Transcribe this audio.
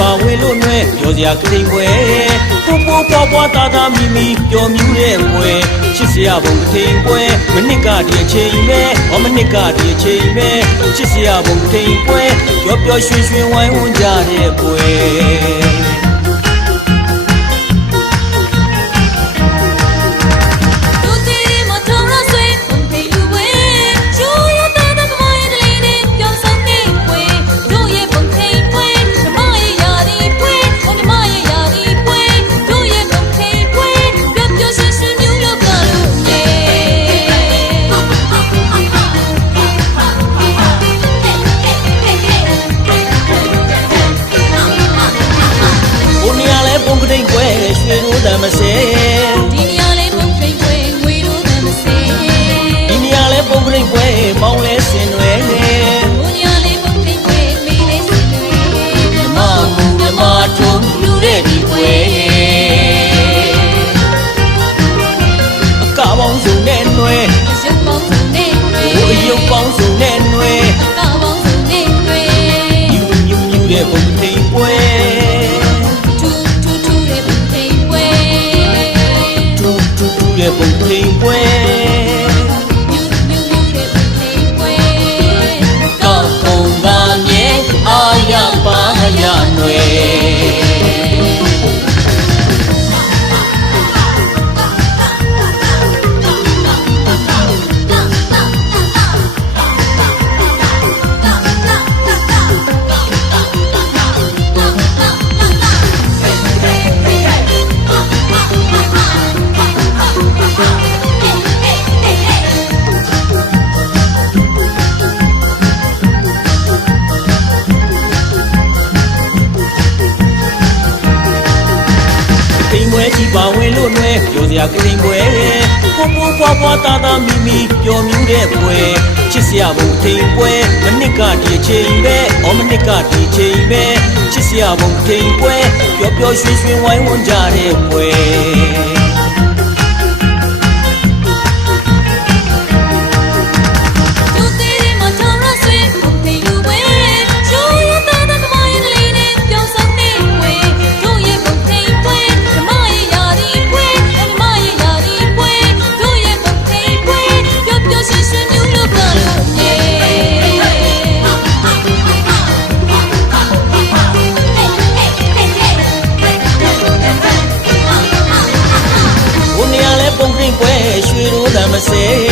ပါဝင်လို့နှဲပြောစရာကတိန်ပွဲပို့ပို့ပွားပွားတာတာမီမီပျော်မြူးတဲ့ပွဲချစ်စရာဘုံကတိန်ပွဲမနစ်ကဒီအချိန်ပဲမနစ်ကဒီအချိန်ပဲချစ်စရာဘုံကတိန်ပွဲပျော်ပျော်ရွှင်ရွှင်ဝိုင်းဝန်းကြတဲ့ပွဲမစဲဒီနေရာလေးပုံခိန်ပွဲငွေတို့မစဲဒီနေရာလေးပုံခိန်ပွဲမောင်းလဲစင်တွေလေဘုံညာလေးပုံခိန်ပွဲမေးလေးစင်တွေဓမ္မမူဓမ္မထုံလူတဲ့ဒီပွဲအကပေါင်းစုံနဲ့နှွဲအရုပ်ပေါင်းစုံနဲ့နှွဲအရုပ်ပေါင်းစုံနဲ့နှွဲအကပေါင်းစုံနဲ့နှွဲယူတဲ့ပုံခိန်ပွဲပုံထိန်ပွဲကောက်ကုန်ပါမြဲအာရပါရနွယ်ပါဝင်လို့နှဲပြောစရာကတိန်ပွဲပို့ပို့ပွားပွားတာတာမီမီပျော်မြူးတဲ့ပွဲချစ်စရာဘုံထိန်ပွဲမနစ်ကဒီအချိန်ပဲမနစ်ကဒီအချိန်ပဲချစ်စရာဘုံထိန်ပွဲပျော်ပျော်ရွှင်ရွှင်ဝိုင်းဝန်းကြတဲ့ပွဲရွှေတို့တမစဲ